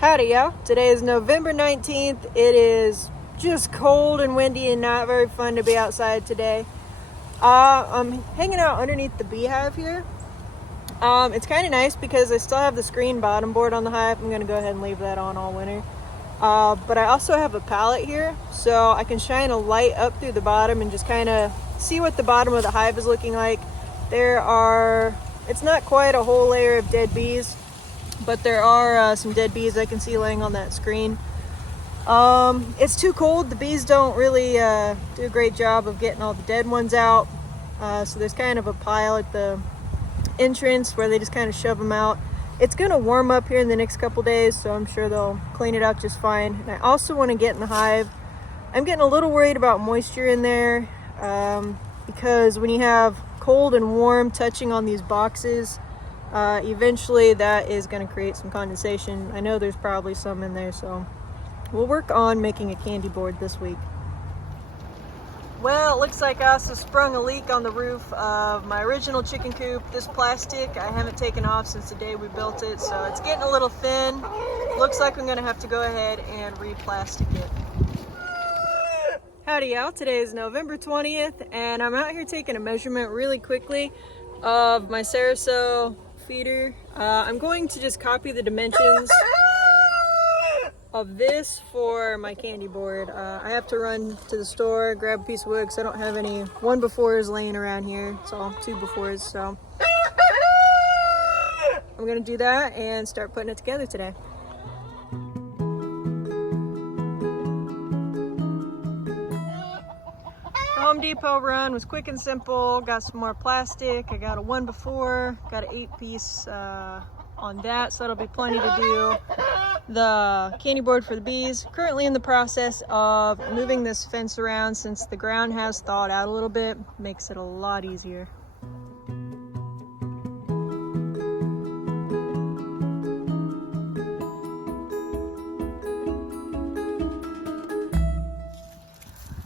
Howdy, y'all. Today is November 19th. It is just cold and windy and not very fun to be outside today. I'm hanging out underneath the beehive here. It's kind of nice because I still have the screen bottom board on the hive. I'm going to go ahead and leave that on all winter. But I also have a pallet here, so I can shine a light up through the bottom and just kind of see what the bottom of the hive is looking like. It's not quite a whole layer of dead bees, but there are some dead bees I can see laying on that screen. It's too cold. The bees don't really do a great job of getting all the dead ones out. So there's kind of a pile at the entrance where they just kind of shove them out. It's going to warm up here in the next couple days, so I'm sure they'll clean it out just fine. And I also want to get in the hive. I'm getting a little worried about moisture in there because when you have cold and warm touching on these boxes, eventually that is going to create some condensation. I know there's probably some in there, so we'll work on making a candy board this week. Well, it looks like I also sprung a leak on the roof of my original chicken coop. This plastic I haven't taken off since the day we built it, so it's getting a little thin. Looks like I'm going to have to go ahead and re-plastic it. Howdy y'all, today is November 20th and I'm out here taking a measurement really quickly of my Ceraso feeder. I'm going to just copy the dimensions of this for my candy board. I have to run to the store, grab a piece of wood because I don't have any 1x4s laying around here. It's all 2x4s, so I'm gonna do that and start putting it together today. Home Depot run was quick and simple. Got some more plastic. I got a 1x4, got an 8-piece on that, so that'll be plenty to do the candy board for the bees. Currently in the process of moving this fence around since the ground has thawed out a little bit. Makes it a lot easier.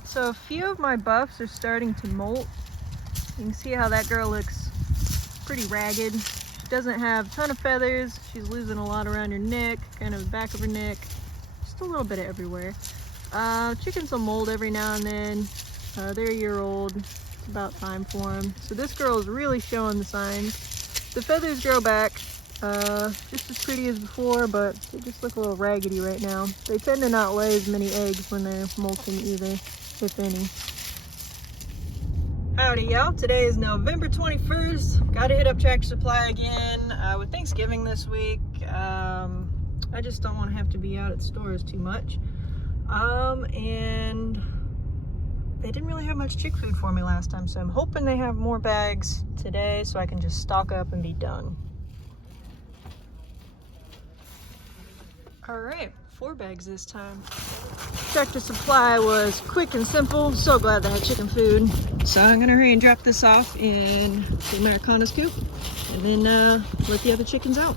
So a few of my buffs are starting to molt. You can see how that girl looks pretty ragged. She doesn't have a ton of feathers. She's losing a lot around her neck, kind of the back of her neck, just a little bit everywhere. Chickens will mold every now and then. They're a year old. It's about time for them. So this girl is really showing the signs. The feathers grow back, just as pretty as before, but they just look a little raggedy right now. They tend to not lay as many eggs when they're molting either, if any. Howdy y'all, today is November 21st. Gotta hit up Tractor Supply again with Thanksgiving this week. I just don't want to have to be out at stores too much. And they didn't really have much chick food for me last time, so I'm hoping they have more bags today so I can just stock up and be done. All right, 4 bags this time. Tractor Supply was quick and simple. So glad they had chicken food. So I'm gonna hurry and drop this off in the Americana's coop and then let the other chickens out.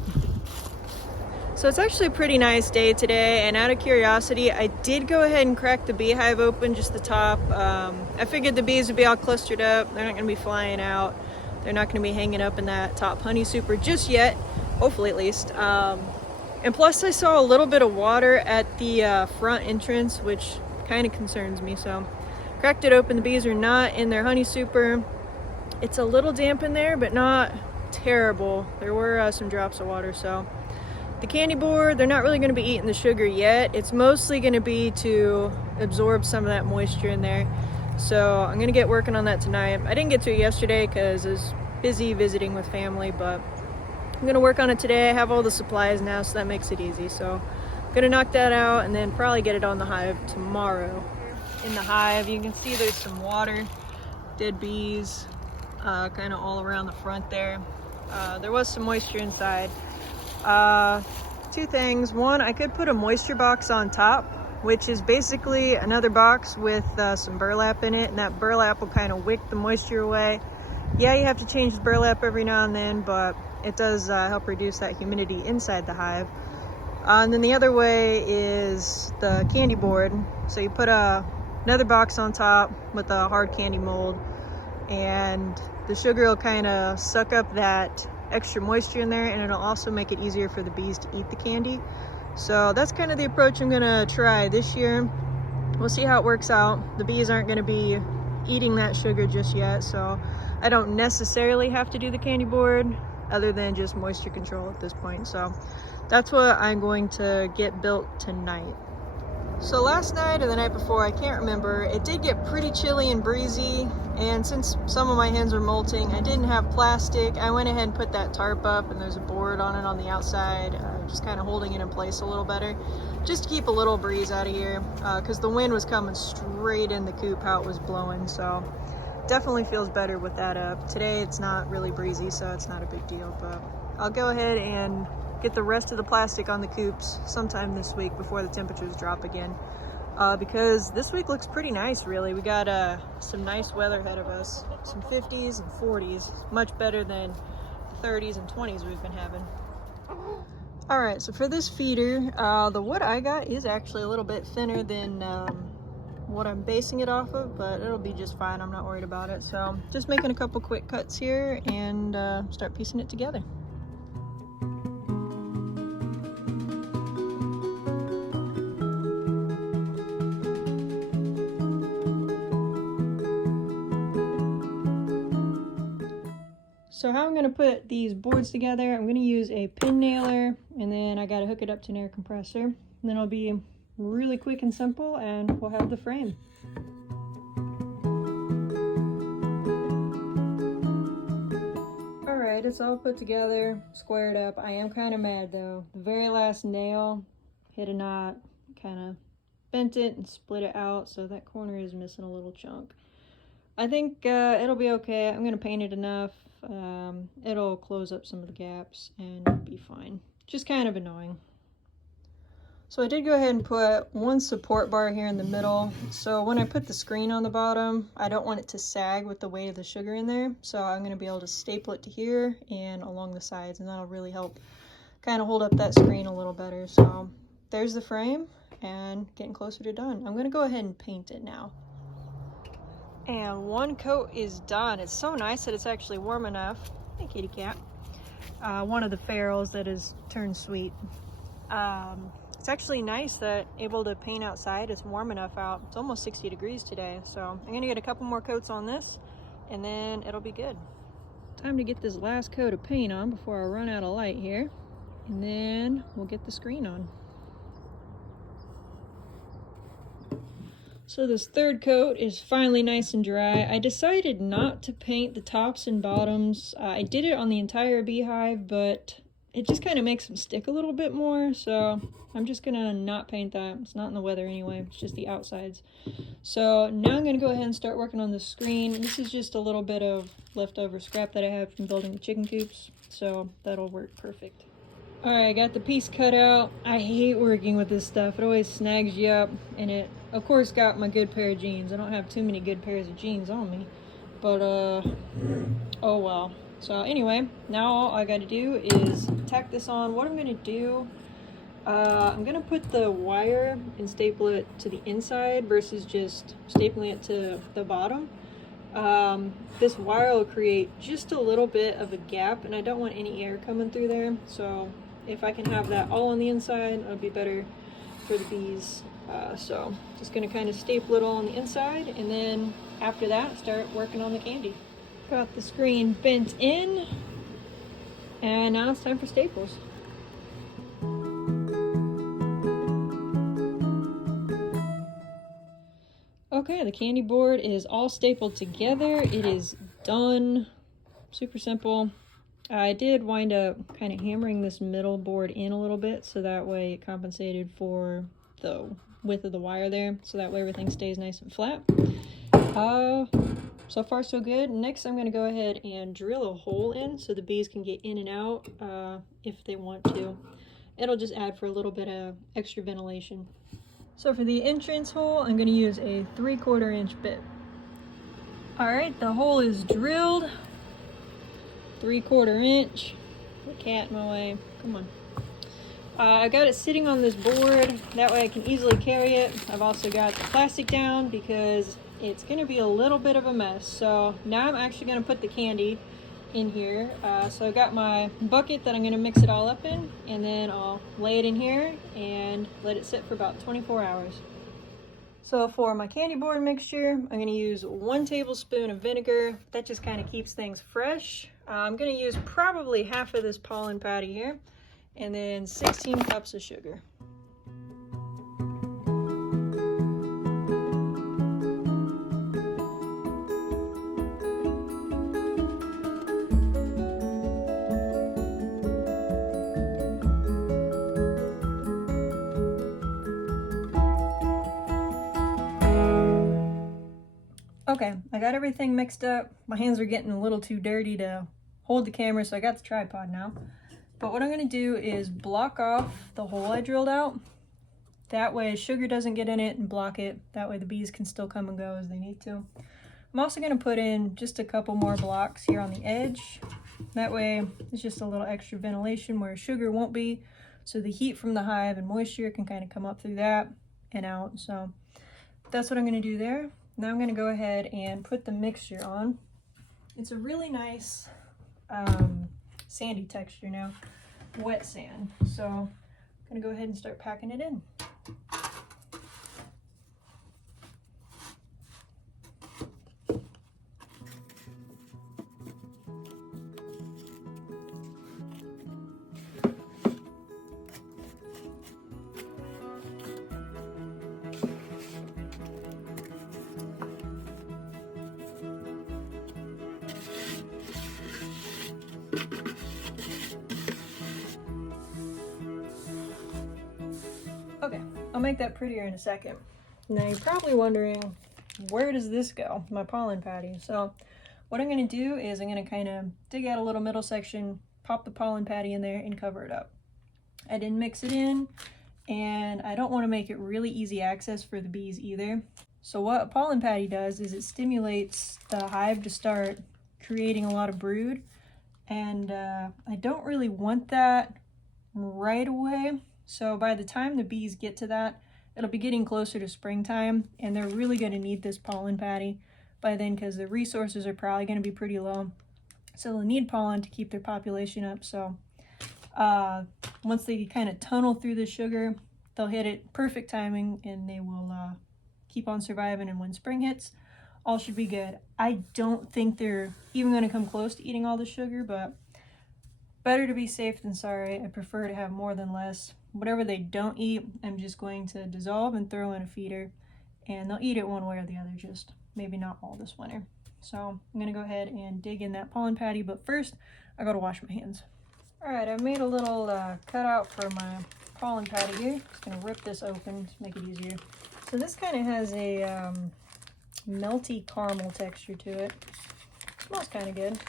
So it's actually a pretty nice day today, and out of curiosity, I did go ahead and crack the beehive open, just the top. I figured the bees would be all clustered up. They're not gonna be flying out. They're not gonna be hanging up in that top honey super just yet, hopefully at least. And plus I saw a little bit of water at the front entrance, which kind of concerns me. So cracked it open. The bees are not in their honey super. It's a little damp in there, but not terrible. There were some drops of water. So the candy board, they're not really going to be eating the sugar yet. It's mostly going to be to absorb some of that moisture in there. So I'm going to get working on that tonight. I didn't get to it yesterday because I was busy visiting with family, but I'm gonna work on it today. I have all the supplies now, so that makes it easy. So I'm gonna knock that out and then probably get it on the hive tomorrow. In the hive, you can see there's some water, dead bees, kind of all around the front there. There was some moisture inside. 2 things. One, I could put a moisture box on top, which is basically another box with some burlap in it, and that burlap will kind of wick the moisture away. Yeah, you have to change the burlap every now and then, but it does help reduce that humidity inside the hive. And then the other way is the candy board. So you put another box on top with a hard candy mold, and the sugar will kind of suck up that extra moisture in there, and it'll also make it easier for the bees to eat the candy. So that's kind of the approach I'm gonna try this year. We'll see how it works out. The bees aren't gonna be eating that sugar just yet, so I don't necessarily have to do the candy board other than just moisture control at this point. So that's what I'm going to get built tonight. So last night or the night before, I can't remember, it did get pretty chilly and breezy, and since some of my hens were molting, I didn't have plastic. I went ahead and put that tarp up, and there's a board on it on the outside, just kind of holding it in place a little better, just to keep a little breeze out of here, because the wind was coming straight in the coop how it was blowing. So definitely feels better with that up. Today it's not really breezy, so it's not a big deal, but I'll go ahead and get the rest of the plastic on the coops sometime this week before the temperatures drop again, because this week looks pretty nice, really. We got some nice weather ahead of us, some 50s and 40s, much better than the 30s and 20s we've been having. All right, so for this feeder, the wood I got is actually a little bit thinner than what I'm basing it off of, but it'll be just fine. I'm not worried about it. So just making a couple quick cuts here and start piecing it together. So how I'm going to put these boards together, I'm going to use a pin nailer, and then I got to hook it up to an air compressor. And then it'll be really quick and simple, and we'll have the frame. Alright, it's all put together, squared up. I am kind of mad though. The very last nail hit a knot, kind of bent it and split it out, so that corner is missing a little chunk. I think it'll be okay. I'm going to paint it enough. It'll close up some of the gaps and be fine. Just kind of annoying. So I did go ahead and put one support bar here in the middle. So when I put the screen on the bottom, I don't want it to sag with the weight of the sugar in there. So I'm going to be able to staple it to here and along the sides, and that'll really help kind of hold up that screen a little better. So there's the frame and getting closer to done. I'm going to go ahead and paint it now. And one coat is done. It's so nice that it's actually warm enough. Hey, kitty cat. One of the ferals that has turned sweet. It's actually nice that able to paint outside. It's warm enough out. It's almost 60 degrees today. So I'm gonna get a couple more coats on this and then it'll be good. Time to get this last coat of paint on before I run out of light here. And then we'll get the screen on. So this third coat is finally nice and dry. I decided not to paint the tops and bottoms. I did it on the entire beehive, but it just kind of makes them stick a little bit more. So I'm just gonna not paint that. It's not in the weather anyway, it's just the outsides. So now I'm gonna go ahead and start working on the screen. This is just a little bit of leftover scrap that I have from building the chicken coops. So that'll work perfect. All right, I got the piece cut out. I hate working with this stuff. It always snags you up, and it, of course, got my good pair of jeans. I don't have too many good pairs of jeans on me, but oh well. So anyway, now all I got to do is tack this on. What I'm going to do, I'm going to put the wire and staple it to the inside versus just stapling it to the bottom. This wire will create just a little bit of a gap, and I don't want any air coming through there. So if I can have that all on the inside, it'll be better for the bees. So just going to kind of staple it all on the inside, and then after that start working on the candy. Got the screen bent in, and now it's time for staples. Okay, the candy board is all stapled together. It is done. Super simple. I did wind up kind of hammering this middle board in a little bit, so that way it compensated for the width of the wire there, so that way everything stays nice and flat. So far so good. Next I'm going to go ahead and drill a hole in so the bees can get in and out if they want to. It'll just add for a little bit of extra ventilation. So for the entrance hole, I'm going to use a 3/4 inch bit. Alright, the hole is drilled. 3/4 inch. The cat in my way. Come on. I got it sitting on this board. That way I can easily carry it. I've also got the plastic down because it's going to be a little bit of a mess. So now I'm actually going to put the candy in here. So I got my bucket that I'm gonna mix it all up in, and then I'll lay it in here and let it sit for about 24 hours. So for my candy corn mixture, I'm gonna use 1 tablespoon of vinegar. That just kind of keeps things fresh. I'm gonna use probably half of this pollen patty here, and then 16 cups of sugar. Okay, I got everything mixed up. My hands are getting a little too dirty to hold the camera, so I got the tripod now. But what I'm gonna do is block off the hole I drilled out. That way sugar doesn't get in it and block it. That way the bees can still come and go as they need to. I'm also gonna put in just a couple more blocks here on the edge. That way it's just a little extra ventilation where sugar won't be, so the heat from the hive and moisture can kind of come up through that and out. So that's what I'm gonna do there. Now I'm gonna go ahead and put the mixture on. It's a really nice sandy texture now, wet sand. So I'm gonna go ahead and start packing it in. Okay, I'll make that prettier in a second. Now you're probably wondering, where does this go, my pollen patty? So what I'm gonna do is I'm gonna kind of dig out a little middle section, pop the pollen patty in there and cover it up. I didn't mix it in, and I don't wanna make it really easy access for the bees either. So what a pollen patty does is it stimulates the hive to start creating a lot of brood, and I don't really want that right away. So by the time the bees get to that, it'll be getting closer to springtime, and they're really going to need this pollen patty by then because the resources are probably going to be pretty low. So they'll need pollen to keep their population up. So once they kind of tunnel through the sugar, they'll hit it perfect timing, and they will keep on surviving. And when spring hits, all should be good. I don't think they're even going to come close to eating all the sugar, but better to be safe than sorry. I prefer to have more than less. Whatever they don't eat, I'm just going to dissolve and throw in a feeder, and they'll eat it one way or the other, just maybe not all this winter. So I'm gonna go ahead and dig in that pollen patty, but first I gotta wash my hands. All right, I made a little cutout for my pollen patty here. Just gonna rip this open to make it easier. So this kind of has a melty caramel texture to it. Smells kind of good.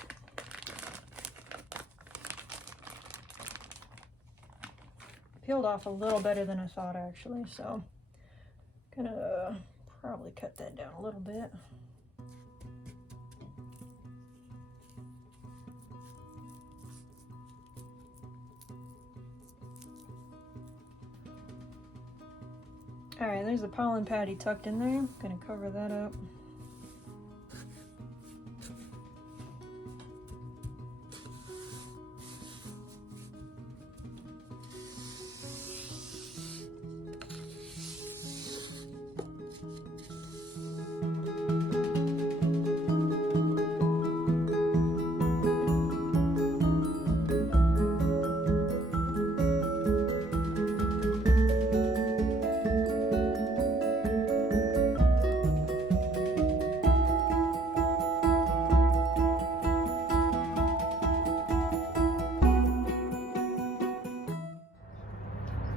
Peeled off a little better than I thought, actually, so I'm gonna probably cut that down a little bit. All right, there's the pollen patty tucked in there. I'm gonna cover that up.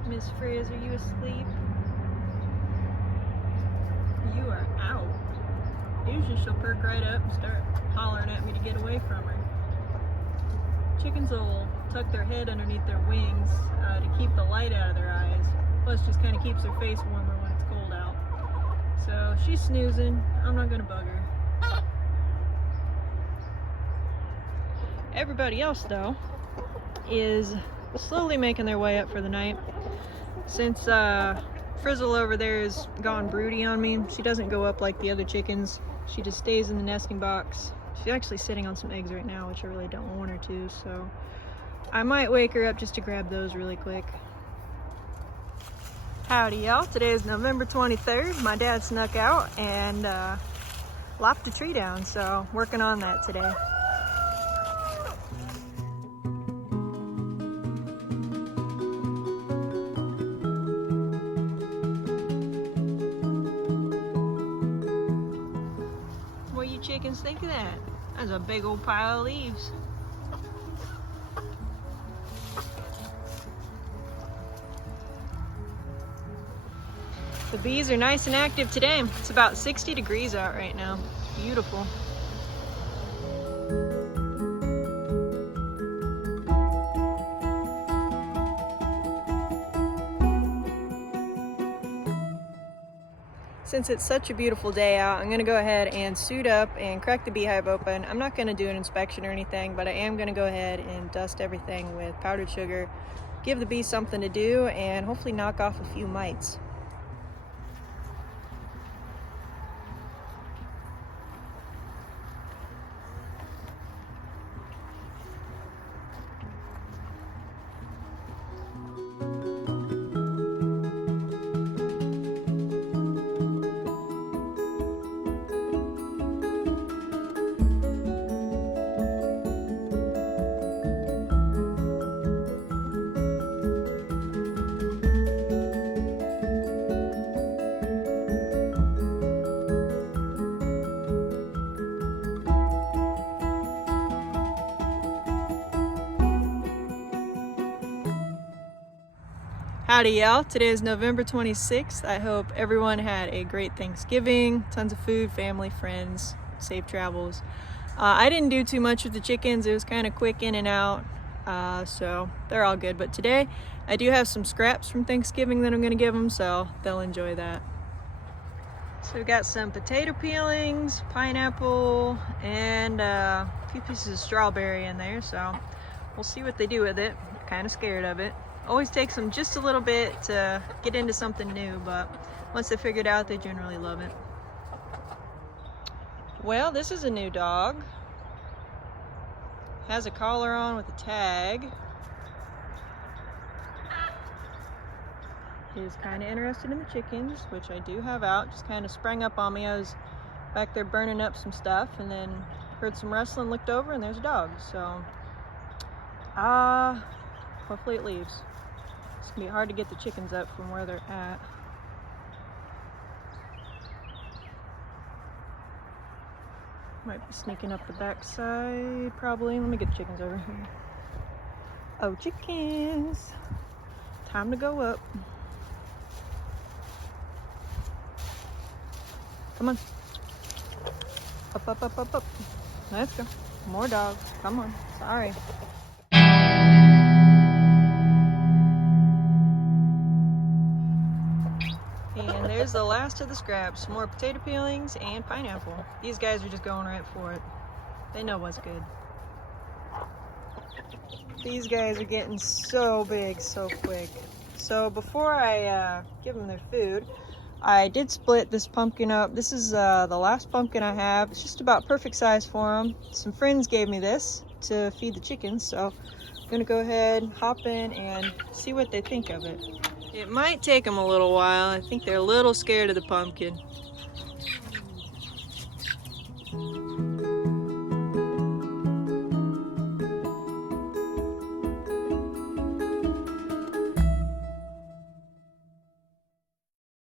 Miss Frizz, are you asleep? You are out. Usually she'll perk right up and start hollering at me to get away from her. Chickens will tuck their head underneath their wings to keep the light out of their eyes. Plus just kind of keeps their face warmer when it's cold out. So she's snoozing. I'm not gonna bug her. Everybody else though is slowly making their way up for the night. Since Frizzle over there has gone broody on me, she doesn't go up like the other chickens. She just stays in the nesting box She's actually sitting on some eggs right now, which I really don't want her to, so I might wake her up just to grab those really quick. Howdy y'all, today is November 23rd. My dad snuck out and lopped a tree down, so working on that today. What do you chickens think of that? That's a big old pile of leaves. The bees are nice and active today. It's about 60 degrees out right now. Beautiful. Since it's such a beautiful day out, I'm gonna go ahead and suit up and crack the beehive open. I'm not gonna do an inspection or anything, but I am gonna go ahead and dust everything with powdered sugar, give the bees something to do, and hopefully knock off a few mites. Howdy y'all, today is November 26th. I hope everyone had a great Thanksgiving, tons of food, family, friends, safe travels. I didn't do too much with the chickens. It was kind of quick in and out, so they're all good. But today I do have some scraps from Thanksgiving that I'm gonna give them, so they'll enjoy that. So we've got some potato peelings, pineapple, and a few pieces of strawberry in there, so we'll see what they do with it. I'm kind of scared of it. Always takes them just a little bit to get into something new, but once they figure it out, they generally love it. Well, this is a new dog. Has a collar on with a tag. He's kind of interested in the chickens, which I do have out. Just kind of sprang up on me. I was back there burning up some stuff and then heard some rustling, looked over, and there's a dog. So, hopefully it leaves. It's gonna be hard to get the chickens up from where they're at. Might be sneaking up the backside, probably. Let me get the chickens over here. Oh, chickens! Time to go up. Come on. Up, up, up, up, up. Let's go. More dogs. Come on. Sorry. And there's the last of the scraps. More potato peelings and pineapple. These guys are just going right for it. They know what's good. These guys are getting so big so quick. So before I give them their food, I did split this pumpkin up. This is the last pumpkin I have. It's just about perfect size for them. Some friends gave me this to feed the chickens, so I'm gonna go ahead, hop in, and see what they think of it. It might take them a little while. I think they're a little scared of the pumpkin.